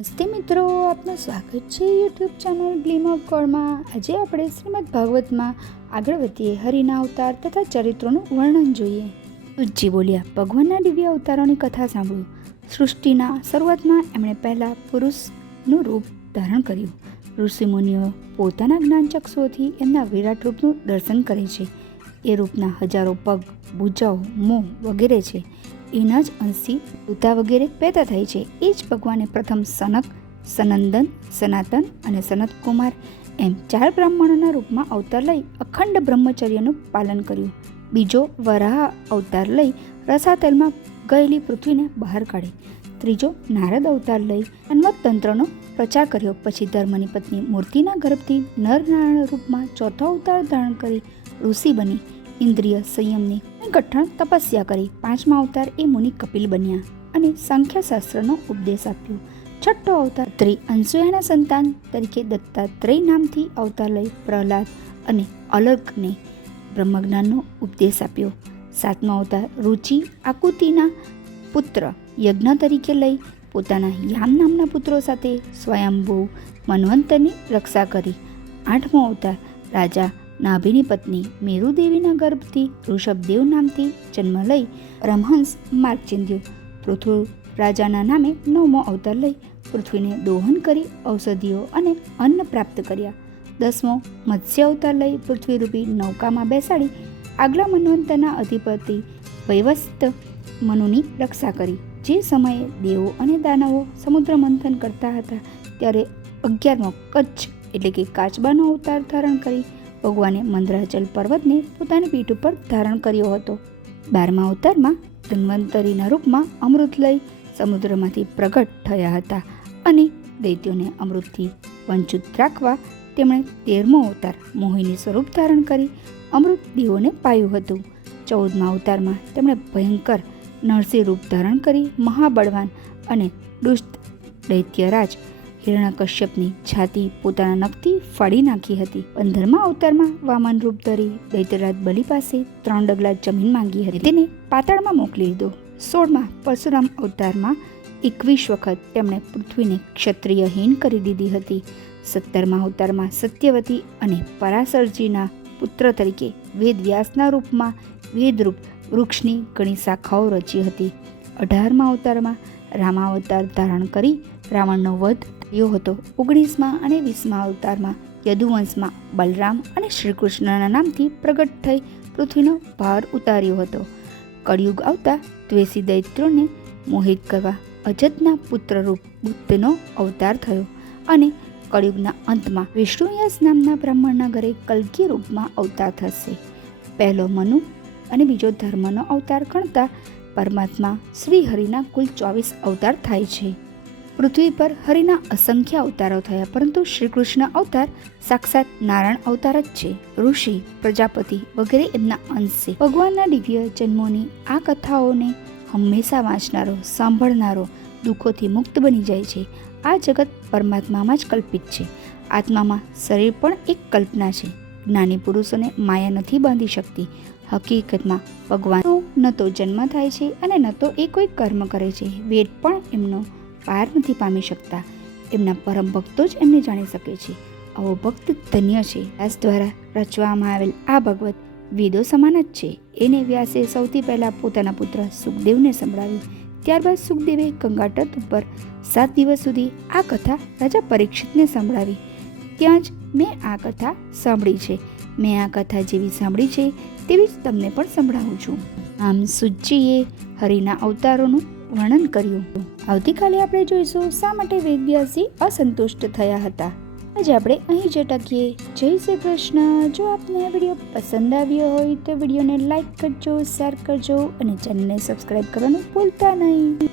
નમસ્તે મિત્રો, આપનું સ્વાગત છે યુટ્યુબ ચેનલ ગ્લીમ ઓફ ગોડમાં। આજે આપણે શ્રીમદ ભાગવતમાં આગળ વધીએ હરિના અવતાર તથા ચરિત્રોનું વર્ણન જોઈએ। સુતજી બોલ્યા, ભગવાનના દિવ્ય અવતારોની કથા સાંભળો। સૃષ્ટિના શરૂઆતમાં એમણે પહેલા પુરુષનું રૂપ ધારણ કર્યું। ઋષિમુનિઓ પોતાના જ્ઞાનચક્ષુઓથી એમના વિરાટ રૂપનું દર્શન કરે છે। એ રૂપના હજારો પગ, ભુજાઓ, મોં વગેરે છે। એના જ અંશથી દૂતા વગેરે પેદા થાય છે। એ જ ભગવાને પ્રથમ સનક, સનંદન, સનાતન અને સનતકુમાર એમ 4 બ્રાહ્મણોના રૂપમાં અવતાર લઈ અખંડ બ્રહ્મચર્યનું પાલન કર્યું। બીજો વરાહ અવતાર લઈ રસાતલમાં ગયેલી પૃથ્વીને બહાર કાઢી। ત્રીજો નારદ અવતાર લઈ અન્વતંત્રનો પ્રચાર કર્યો। પછી ધર્મની પત્ની મૂર્તિના ગર્ભથી નરનારાયણ રૂપમાં ચોથો અવતાર ધારણ કરી ઋષિ બની ઇન્દ્રિય સંયમની કઠણ તપસ્યા કરી। 5મા અવતાર એ મુનિ કપિલ બન્યા અને સંખ્યાશાસ્ત્રનો ઉપદેશ આપ્યો। છઠ્ઠો અવતાર ત્રિ અંસુયાના સંતાન તરીકે દત્તાત્રેય નામથી અવતાર લઈ પ્રહલાદ અને અલર્કને બ્રહ્મજ્ઞાનનો ઉપદેશ આપ્યો। 7મો અવતાર રુચિ આકુતિના પુત્ર યજ્ઞ તરીકે લઈ પોતાના યામ નામના પુત્રો સાથે સ્વયંભૂ મન્વંતરની રક્ષા કરી। 8મો અવતાર રાજા નાભીની પત્ની મેરુદેવીના ગર્ભથી ઋષભદેવ નામથી જન્મ લઈ પરમહંસ માર્ગ ચીંધ્યો। પૃથુ રાજાના નામે 9મો અવતાર લઈ પૃથ્વીને દોહન કરી ઔષધિઓ અને અન્ન પ્રાપ્ત કર્યા। 10મો મત્સ્ય અવતાર લઈ પૃથ્વીરૂપી નૌકામાં બેસાડી આગલા મન્વંતરના અધિપતિ વૈવસ્ત મનુની રક્ષા કરી। જે સમયે દેવો અને દાનવો સમુદ્ર મંથન કરતા હતા ત્યારે 11મો કચ્છ એટલે કે કાચબાનો અવતાર ધારણ કરી ભગવાને મંદરાચલ પર્વતને પોતાની પીઠ ઉપર ધારણ કર્યો હતો। 12મા અવતારમાં ધન્વંતરીના રૂપમાં અમૃત લઈ સમુદ્રમાંથી પ્રગટ થયા હતા અને દૈત્યોને અમૃતથી વંચિત રાખવા તેમણે 13મો અવતાર મોહિની સ્વરૂપ ધારણ કરી અમૃત દેવોને પાયું હતું। 14મા અવતારમાં તેમણે ભયંકર નરસિંહ રૂપ ધારણ કરી મહાબળવાન અને દુષ્ટ દૈત્યરાજ હિરણ્યકશ્યપની છાતી પોતાના નખથી ફાડી નાખી હતી। 15મા અવતારમાં વામન રૂપ ધરી દૈત્યરાજ બલિ પાસે 3 ડગલા જમીન માંગી હતી, તેને પાતાળમાં મોકલી દીધો। 16મા પરશુરામ અવતારમાં 21 વખત તેમણે પૃથ્વીને ક્ષત્રિયહીન કરી દીધી હતી। 17મા અવતારમાં સત્યવતી અને પરાશરજીના પુત્ર તરીકે વેદ વ્યાસના રૂપમાં વેદરૂપ વૃક્ષની ઘણી શાખાઓ રચી હતી। 18મા અવતારમાં રામાવતાર ધારણ કરી રાવણનો વધ થયો હતો। 19મા અને 20મા અવતારમાં યદુવંશમાં બલરામ અને શ્રીકૃષ્ણના નામથી પ્રગટ થઈ પૃથ્વીનો ભાર ઉતાર્યો હતો। કળિયુગ આવતા દ્વેષી દૈત્યોને મોહિત કરવા અજતના પુત્રરૂપ બુદ્ધનો અવતાર થયો અને કળિયુગના અંતમાં વિષ્ણુયસ નામના બ્રાહ્મણના ઘરે કલ્કી રૂપમાં અવતાર થશે। પહેલો મનુ અને બીજો ધર્મનો અવતાર ગણતા પરમાત્મા શ્રી હરિના કુલ 24 અવતાર થાય છે। પૃથ્વી પર હરિના અસંખ્ય અવતારો થયા, પરંતુ શ્રીકૃષ્ણ અવતાર સાક્ષાત નારાયણ અવતાર જ છે। ઋષિ, પ્રજાપતિ વગેરે એમના અંશ છે। ભગવાનના દિવ્ય જન્મોની આ કથાઓને હંમેશા વાંચનારો, સાંભળનારો દુઃખોથી મુક્ત બની જાય છે। આ જગત પરમાત્મામાં જ કલ્પિત છે। આત્મામાં શરીર પણ એક કલ્પના છે। જ્ઞાની પુરુષોને માયા નથી બાંધી શકતી। હકીકતમાં ભગવાનનો ન તો જન્મ થાય છે અને ન તો એ કોઈ કર્મ કરે છે। વેદ પણ એમનો પાર નથી પામી શકતા। એમના પરમ ભક્તો જ એમને જાણી શકે છે। આવો ભક્ત ધન્ય છે। વ્યાસ દ્વારા રચવામાં આવેલ આ ભગવત વેદો સમાન જ છે। એને વ્યાસે સૌથી પહેલા પોતાના પુત્ર સુખદેવને સંભળાવી। ત્યારબાદ સુખદેવે ગંગાતટ ઉપર 7 દિવસ સુધી આ કથા રાજા પરીક્ષિતને સંભળાવી। ત્યાં જ મેં આ કથા સાંભળી છે। મેં આ કથા જેવી સાંભળી છે તેવી જ તમને પણ સંભળાવું છું। આમ સુતજીએ હરિના અવતારોનું વર્ણન કર્યું। આવતીકાલે આપણે જોઈશું શા માટે વેદવ્યાસજી અસંતુષ્ટ થયા હતા। આજે આપણે અહીં જ અટકીએ। જય શ્રી કૃષ્ણ। જો આપને આ વિડીયો પસંદ આવ્યો હોય તો વિડીયોને લાઈક કરજો, શેર કરજો અને ચેનલને સબસ્ક્રાઈબ કરવાનું ભૂલતા નહીં।